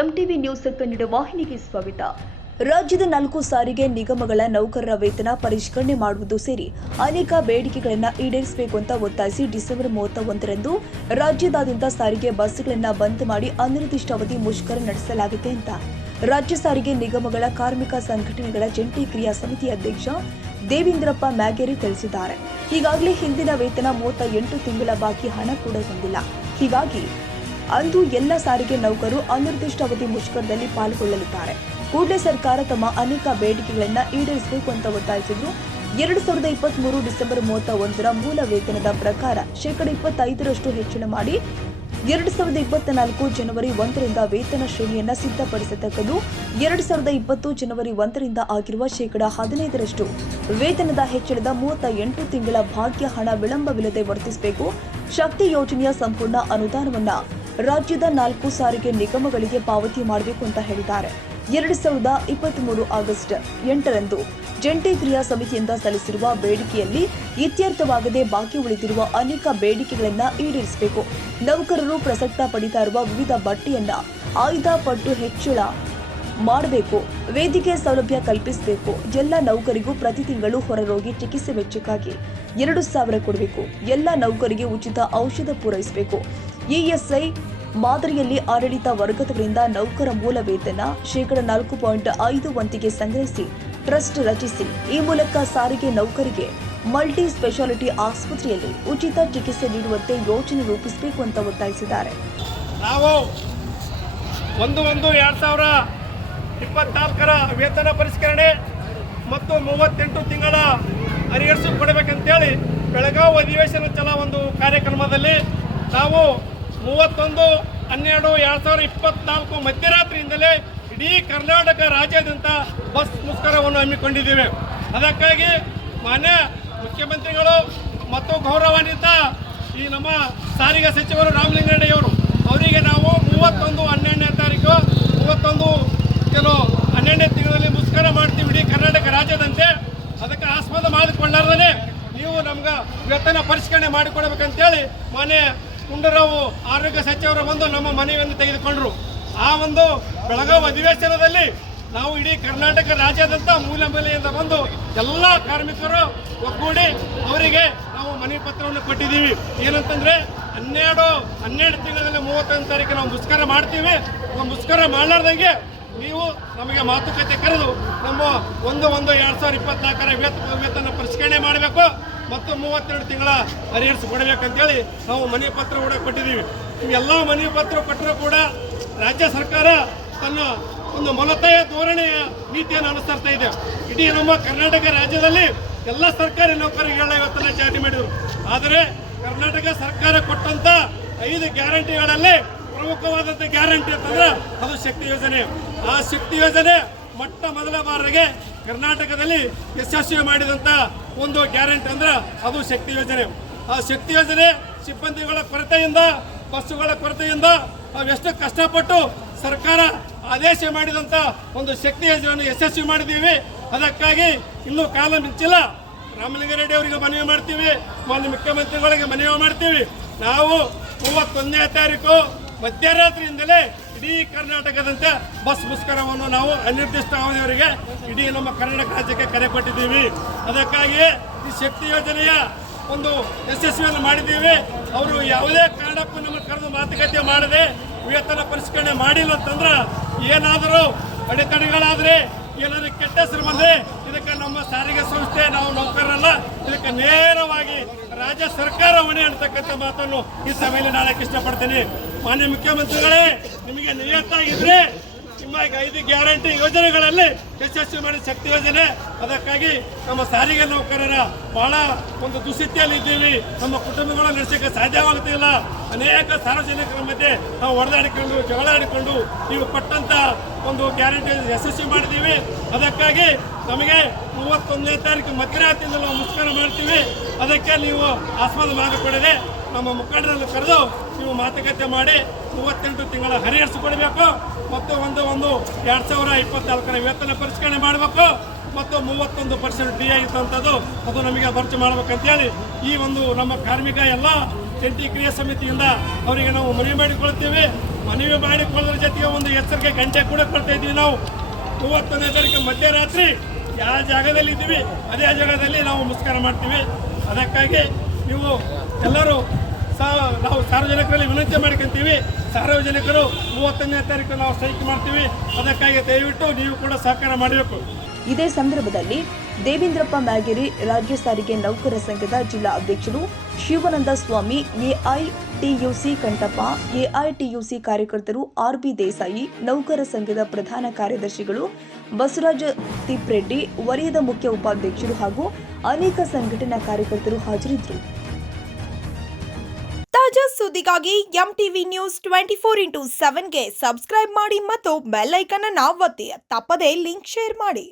MTV news Kannada ವಾಹಿನಿಗೆ ಸ್ವಾಗತ. ರಾಜ್ಯದ 4 ಸಾರಿಗೆ ನಿಗಮಗಳ ನೌಕರರ ವೇತನ ಪರಿಷ್ಕರಣೆ ಮಾಡುವುದು ಸೇರಿ ಅನೇಕ ಬೇಡಿಕೆಗಳನ್ನು ಈಡೇರಿಸಬೇಕು ಅಂತ ಒತ್ತಾಯಿಸಿ ಡಿಸೆಂಬರ್ 31ರಂದು ರಾಜ್ಯದಾದ್ಯಂತ ಸಾರಿಗೆ ಬಸ್ಗಳನ್ನು ಬಂದ್ ಮಾಡಿ ಅನಿರ್ದಿಷ್ಟಾವಧಿ ಮುಷ್ಕರ ನಡೆಸಲಾಗಿದೆ ಅಂತ ರಾಜ್ಯ ಸಾರಿಗೆ ನಿಗಮಗಳ ಕಾರ್ಮಿಕ ಸಂಘಟನೆಗಳ ಜಂಟಿ ಕ್ರಿಯಾ ಸಮಿತಿ ಅಧ್ಯಕ್ಷ ದೇವೇಂದ್ರಪ್ಪ ಮ್ಯಾಗೇರಿ ತಿಳಿಸಿದ್ದಾರೆ. ಈಗಾಗಲೇ ಹಿಂದಿನ ವೇತನ 38 ತಿಂಗಳ ಬಾಕಿ ಹಣ ಕೂಡ ಬಂದಿಲ್ಲ. ಹೀಗಾಗಿ ಅಂದು ಎಲ್ಲ ಸಾರಿಗೆ ನೌಕರರು ಅನಿರ್ದಿಷ್ಟಾವಧಿ ಮುಷ್ಕರದಲ್ಲಿ ಪಾಲ್ಗೊಳ್ಳಲಿದ್ದಾರೆ. ಕೂಡಲೇ ಸರ್ಕಾರ ತಮ್ಮ ಅನೇಕ ಬೇಡಿಕೆಗಳನ್ನು ಈಡೇರಿಸಬೇಕು ಅಂತ ಒತ್ತಾಯಿಸಿದ್ರು. 2023 ಡಿಸೆಂಬರ್ 31ರ ಮೂಲ ವೇತನದ ಪ್ರಕಾರ ಶೇಕಡ 25% ಹೆಚ್ಚಳ ಮಾಡಿ 2024 ಜನವರಿ 1ರಿಂದ ವೇತನ ಶ್ರೇಣಿಯನ್ನು ಸಿದ್ಧಪಡಿಸತಕ್ಕದ್ದು. 2020 ಜನವರಿ 1ರಿಂದ ಆಗಿರುವ ಶೇಕಡ 15% ವೇತನದ ಹೆಚ್ಚಳದ 38 ತಿಂಗಳ ಭಾಗ್ಯ ಹಣ ವಿಳಂಬವಿಲ್ಲದೆ ವರ್ತಿಸಬೇಕು. ಶಕ್ತಿ ಯೋಜನೆಯ ಸಂಪೂರ್ಣ ಅನುದಾನವನ್ನು ರಾಜ್ಯದ 4 ಸಾರಿಗೆ ನಿಗಮಗಳಿಗೆ ಪಾವತಿ ಮಾಡಬೇಕು ಅಂತ ಹೇಳಿದ್ದಾರೆ. 2023 ಆಗಸ್ಟ್ 8ರಂದು ಜಂಟಿ ಕ್ರಿಯಾ ಸಮಿತಿಯಿಂದ ಸಲ್ಲಿಸಿರುವ ಬೇಡಿಕೆಯಲ್ಲಿ ಇತ್ಯರ್ಥವಾಗದೆ ಬಾಕಿ ಉಳಿದಿರುವ ಅನೇಕ ಬೇಡಿಕೆಗಳನ್ನು ಈಡೇರಿಸಬೇಕು. ನೌಕರರು ಪ್ರಸಕ್ತ ಪಡಿತಾ ಇರುವ ವಿವಿಧ ಬಡ್ಡಿಯನ್ನ 5 ಪಟ್ಟು ಹೆಚ್ಚಳ ಮಾಡಬೇಕು. ವೇದಿಕೆ ಸೌಲಭ್ಯ ಕಲ್ಪಿಸಬೇಕು. ಎಲ್ಲ ನೌಕರಿಗೂ ಪ್ರತಿ ತಿಂಗಳು ಹೊರರೋಗಿ ಚಿಕಿತ್ಸೆ ವೆಚ್ಚಕ್ಕಾಗಿ 2,000 ಕೊಡಬೇಕು. ಎಲ್ಲ ನೌಕರಿಗೆ ಉಚಿತ ಔಷಧ ಪೂರೈಸಬೇಕು. ಇಎಸ್ಐ ಮಾದರಿಯಲ್ಲಿ ಆಡಳಿತ ವರ್ಗದವರಿಂದ ನೌಕರ ಮೂಲ ವೇತನ ಶೇಕಡ 4.5 ಸಂಗ್ರಹಿಸಿ ಟ್ರಸ್ಟ್ ರಚಿಸಿ ಈ ಮೂಲಕ ಸಾರಿಗೆ ನೌಕರಿಗೆ ಮಲ್ಟಿ ಸ್ಪೆಷಾಲಿಟಿ ಆಸ್ಪತ್ರೆಯಲ್ಲಿ ಉಚಿತ ಚಿಕಿತ್ಸೆ ನೀಡುವಂತೆ ಯೋಜನೆ ರೂಪಿಸಬೇಕು ಅಂತ ಒತ್ತಾಯಿಸಿದ್ದಾರೆ. ನಾವು 1/1/2024ರ ವೇತನ ಪರಿಷ್ಕರಣೆ ಮತ್ತು 38 ತಿಂಗಳ ಅರಿಯರ್ಸು ಕೊಡಬೇಕಂತೇಳಿ ಬೆಳಗಾವಿ ಅಧಿವೇಶನ ಚಲ ಒಂದು ಕಾರ್ಯಕ್ರಮದಲ್ಲಿ ನಾವು 31/12/2024 ಮಧ್ಯರಾತ್ರಿಯಿಂದಲೇ ಇಡೀ ಕರ್ನಾಟಕ ರಾಜ್ಯಾದ್ಯಂತ ಬಸ್ ಮುಷ್ಕರವನ್ನು ಹಮ್ಮಿಕೊಂಡಿದ್ದೇವೆ. ಅದಕ್ಕಾಗಿ ಮಾನ್ಯ ಮುಖ್ಯಮಂತ್ರಿಗಳು ಮತ್ತು ಗೌರವಾನ್ವಿತ ಈ ನಮ್ಮ ಸಾರಿಗೆ ಸಚಿವರು ರಾಮಲಿಂಗಾರೆಡ್ಡಿಯವರು ಅವರಿಗೆ ನಾವು 31/12ನೇ ತಾರೀಕು 12ನೇ ತಿಂಗಳಲ್ಲಿ ಮುಷ್ಕರ ಮಾಡ್ತೀವಿ ಇಡೀ ಕರ್ನಾಟಕ ರಾಜ್ಯದಂತೆ. ಅದಕ್ಕೆ ಆಸ್ಪದ ಮಾಡಿಕೊಳ್ಳಾರ್ದೇ ನೀವು ನಮ್ಗೆ ವೇತನ ಪರಿಷ್ಕರಣೆ ಮಾಡಿಕೊಡ್ಬೇಕಂತೇಳಿ ಮಾನ್ಯ ಗುಂಡೂರಾವ್ ಆರೋಗ್ಯ ಸಚಿವರು ಬಂದು ನಮ್ಮ ಮನವಿಯನ್ನು ತೆಗೆದುಕೊಂಡರು. ಆ ಒಂದು ಬೆಳಗಾವಿ ಅಧಿವೇಶನದಲ್ಲಿ ನಾವು ಇಡೀ ಕರ್ನಾಟಕ ರಾಜ್ಯಾದ್ಯಂತ ಮೂಲೆ ಮೂಲೆಯಿಂದ ಬಂದು ಎಲ್ಲ ಕಾರ್ಮಿಕರು ಒಗ್ಗೂಡಿ ಅವರಿಗೆ ನಾವು ಮನವಿ ಪತ್ರವನ್ನು ಕೊಟ್ಟಿದ್ದೀವಿ. ಏನಂತಂದ್ರೆ 12 ತಿಂಗಳಲ್ಲಿ 31 ತಾರೀಕು ನಾವು ಮುಷ್ಕರ ಮಾಡ್ತೀವಿ. ಮುಷ್ಕರ ಮಾಡಲಾರ್ದಂಗೆ ನೀವು ನಮಗೆ ಮಾತುಕತೆ ಕರೆದು ನಮ್ಮ 1/1/2024ರ ವೇತನ ಪರಿಷ್ಕರಣೆ ಮಾಡಬೇಕು ಮತ್ತು 32 ತಿಂಗಳ ಅರಿಯರ್ಸ್ ಕೊಡಬೇಕಂತೇಳಿ ನಾವು ಮನವಿ ಪತ್ರ ಕೂಡ ಕೊಟ್ಟಿದ್ದೀವಿ. ಇವೆಲ್ಲ ಮನವಿ ಪತ್ರ ಕೊಟ್ಟರೂ ಕೂಡ ರಾಜ್ಯ ಸರ್ಕಾರ ತನ್ನ ಒಂದು ಮೊಲತೆಯ ಧೋರಣೆಯ ನೀತಿಯನ್ನು ಅನುಸರಿಸ್ತಾ ಇದೆ. ಇಡೀ ನಮ್ಮ ಕರ್ನಾಟಕ ರಾಜ್ಯದಲ್ಲಿ ಎಲ್ಲ ಸರ್ಕಾರಿ ನೌಕರರಿಗೆಲ್ಲ ವೇತನ ಜಾರಿ ಮಾಡಿದರು. ಆದರೆ ಕರ್ನಾಟಕ ಸರ್ಕಾರ ಕೊಟ್ಟಂತ 5 ಗ್ಯಾರಂಟಿಗಳಲ್ಲಿ ಪ್ರಮುಖವಾದಂಥ ಗ್ಯಾರಂಟಿ ಅಂತಂದ್ರೆ ಅದು ಶಕ್ತಿ ಯೋಜನೆ. ಆ ಶಕ್ತಿ ಯೋಜನೆ ಮೊಟ್ಟ ಮೊದಲ ಬಾರಿಗೆ ಕರ್ನಾಟಕದಲ್ಲಿ ಯಶಸ್ವಿ ಮಾಡಿದಂಥ ಒಂದು ಗ್ಯಾರಂಟಿ ಅಂದ್ರೆ ಅದು ಶಕ್ತಿ ಯೋಜನೆ. ಆ ಶಕ್ತಿ ಯೋಜನೆ ಸಿಬ್ಬಂದಿಗಳ ಕೊರತೆಯಿಂದ ಬಸ್ಸುಗಳ ಕೊರತೆಯಿಂದ ನಾವೆಷ್ಟು ಕಷ್ಟಪಟ್ಟು ಸರ್ಕಾರ ಆದೇಶ ಮಾಡಿದಂಥ ಒಂದು ಶಕ್ತಿ ಯೋಜನೆಯನ್ನು ಯಶಸ್ವಿ ಮಾಡಿದ್ದೀವಿ. ಅದಕ್ಕಾಗಿ ಇನ್ನೂ ಕಾಲ ಮಿಂಚಿಲ್ಲ. ರಾಮಲಿಂಗಾರೆಡ್ಡಿ ಅವರಿಗೆ ಮನವಿ ಮಾಡ್ತೀವಿ, ಮಾನ್ಯ ಮುಖ್ಯಮಂತ್ರಿಗಳಿಗೆ ಮನವಿ ಮಾಡ್ತೀವಿ. ನಾವು 31ನೇ ತಾರೀಕು ಮಧ್ಯರಾತ್ರಿಯಿಂದಲೇ ಇಡೀ ಕರ್ನಾಟಕದಂತೆ ಬಸ್ ಮುಷ್ಕರವನ್ನು ನಾವು ಅನಿರ್ದಿಷ್ಟ ಅವಧಿಯವರೆಗೆ ಇಡೀ ನಮ್ಮ ಕರ್ನಾಟಕ ರಾಜ್ಯಕ್ಕೆ ಕರೆ ಕೊಟ್ಟಿದ್ದೀವಿ. ಅದಕ್ಕಾಗಿ ಈ ಶಕ್ತಿ ಯೋಜನೆಯ ಒಂದು ಯಶಸ್ವಿಯನ್ನು ಮಾಡಿದ್ದೀವಿ. ಅವರು ಯಾವುದೇ ಕಾರಣಕ್ಕೂ ನಮಗೆ ಕರೆದು ಮಾತುಕತೆ ಮಾಡದೆ ವೇತನ ಪರಿಷ್ಕರಣೆ ಮಾಡಿಲ್ಲ ಅಂತಂದ್ರೆ ಏನಾದರೂ ಅಡೆತಡೆಗಳಾದರೆ ಏನಾದರೂ ಕೆಟ್ಟ ಹೆಸರು ಬಂದರೆ ಇದಕ್ಕೆ ನಮ್ಮ ಸಾರಿಗೆ ಸಂಸ್ಥೆ ನಾವು ನೌಕರರಲ್ಲ, ಇದಕ್ಕೆ ನೇರವಾಗಿ ರಾಜ್ಯ ಸರ್ಕಾರ ಹೊಣೆ ಅಂತಕ್ಕಂಥ ಮಾತನ್ನು ಈ ಸಭೆಯಲ್ಲಿ ನಾಳಕ್ಕೆ ಇಷ್ಟಪಡ್ತೀನಿ. ಮಾನ್ಯ ಮುಖ್ಯಮಂತ್ರಿಗಳೇ, ನಿಮಗೆ ನಿಯತ್ತಾಗಿದ್ರೆ ನಿಮ್ಮ 5 ಗ್ಯಾರಂಟಿ ಯೋಜನೆಗಳಲ್ಲಿ ಯಶಸ್ವಿ ಮಾಡಿದ ಶಕ್ತಿ ಯೋಜನೆ. ಅದಕ್ಕಾಗಿ ನಮ್ಮ ಸಾರಿಗೆ ನೌಕರರ ಬಹಳ ಒಂದು ದುಸ್ಥಿತಿಯಲ್ಲಿ ಇದ್ದೀವಿ. ನಮ್ಮ ಕುಟುಂಬಗಳು ನಡೆಸೋಕ್ಕೆ ಸಾಧ್ಯವಾಗುತ್ತಿಲ್ಲ. ಅನೇಕ ಸಾರ್ವಜನಿಕರ ಮಧ್ಯೆ ನಾವು ಹೊಡೆದಾಡಿಕೊಂಡು ಜಗಳ ಆಡಿಕೊಂಡು ನೀವು ಕೊಟ್ಟಂತ ಒಂದು ಗ್ಯಾರಂಟಿ ಯಶಸ್ವಿ ಮಾಡಿದ್ದೀವಿ. ಅದಕ್ಕಾಗಿ ನಮಗೆ 31ನೇ ತಾರೀಕು ಮಧ್ಯರಾತ್ರಿಯಿಂದ ನಾವು ಮುಷ್ಕರ ಮಾಡ್ತೀವಿ. ಅದಕ್ಕೆ ನೀವು ಆಸ್ಪದ ಮಾಡಿಕೊಡದೆ ನಮ್ಮ ಮುಖಂಡರನ್ನು ಕರೆದು ನೀವು ಮಾತುಕತೆ ಮಾಡಿ 38 ತಿಂಗಳ ಹರಿಯರ್ಸ್ ಕೊಡಬೇಕು ಮತ್ತು 1/1/2024ರ ವೇತನ ಪರಿಷ್ಕರಣೆ ಮಾಡಬೇಕು ಮತ್ತು 31% ಡಿ ಆಗಿತ್ತಂಥದ್ದು ಅದು ನಮಗೆ ಭರ್ತಿ ಮಾಡಬೇಕಂತೇಳಿ ಈ ಒಂದು ನಮ್ಮ ಕಾರ್ಮಿಕ ಎಲ್ಲ ಜಂಟಿ ಕ್ರಿಯಾ ಸಮಿತಿಯಿಂದ ಅವರಿಗೆ ನಾವು ಮನವಿ ಮಾಡಿಕೊಳ್ತೀವಿ. ಮನವಿ ಮಾಡಿಕೊಳ್ಳೋದ್ರ ಜೊತೆಗೆ ಒಂದು ಎಚ್ಚರಿಕೆ ಗಂಟೆ ಕೂಡ ಕೊಡ್ತಾ ಇದ್ದೀವಿ. ನಾವು 30ನೇ ತಾರೀಕು ಮಧ್ಯರಾತ್ರಿ ಯಾವ ಜಾಗದಲ್ಲಿ ಇದ್ದೀವಿ ಅದೇ ಜಾಗದಲ್ಲಿ ನಾವು ಮುಸ್ಕರ ಮಾಡ್ತೀವಿ. ಅದಕ್ಕಾಗಿ ನೀವು ಎಲ್ಲರೂ ನಾವು ಸಾರ್ವಜನಿಕರಲ್ಲಿ ವಿನಂತಿ ಮಾಡ್ಕೊಂತೀವಿ. ಸಾರ್ವಜನಿಕರು 30ನೇ ತಾರೀಕು ನಾವು ಸ್ಟ್ರೈಕ್ ಮಾಡ್ತೀವಿ. ಅದಕ್ಕಾಗಿ ದಯವಿಟ್ಟು ನೀವು ಕೂಡ ಸಹಕಾರ ಮಾಡಬೇಕು. ಇದೇ ಸಂದರ್ಭದಲ್ಲಿ ದೇವೇಂದ್ರಪ್ಪ ಮ್ಯಾಗೇರಿ, ರಾಜ್ಯ ಸಾರಿಗೆ ನೌಕರ ಸಂಘದ ಜಿಲ್ಲಾ ಅಧ್ಯಕ್ಷರು ಶಿವಾನಂದ ಸ್ವಾಮಿ, ಎಐಟಿಯುಸಿ ಕಂಠಪ್ಪ, ಎಐಟಿಯುಸಿ ಕಾರ್ಯಕರ್ತರು ಆರ್ಬಿ ದೇಸಾಯಿ, ನೌಕರ ಸಂಘದ ಪ್ರಧಾನ ಕಾರ್ಯದರ್ಶಿಗಳು ಬಸವರಾಜ ತಿಪ್ರೆಡ್ಡಿ, ವಲಯದ ಮುಖ್ಯ ಉಪಾಧ್ಯಕ್ಷರು ಹಾಗೂ ಅನೇಕ ಸಂಘಟನಾ ಕಾರ್ಯಕರ್ತರು ಹಾಜರಿದ್ದರು. ತಾಜಾ ಸುದ್ದಿಗಾಗಿ ಎಂಟಿವಿ ನ್ಯೂಸ್ 24x7ಗೆ ಸಬ್ಸ್ಕ್ರೈಬ್ ಮಾಡಿ ಮತ್ತು ಬೆಲ್ ಐಕಾನ್ ಅನ್ನು ಒತ್ತಿ. ತಪ್ಪದೇ ಲಿಂಕ್ ಶೇರ್ ಮಾಡಿ.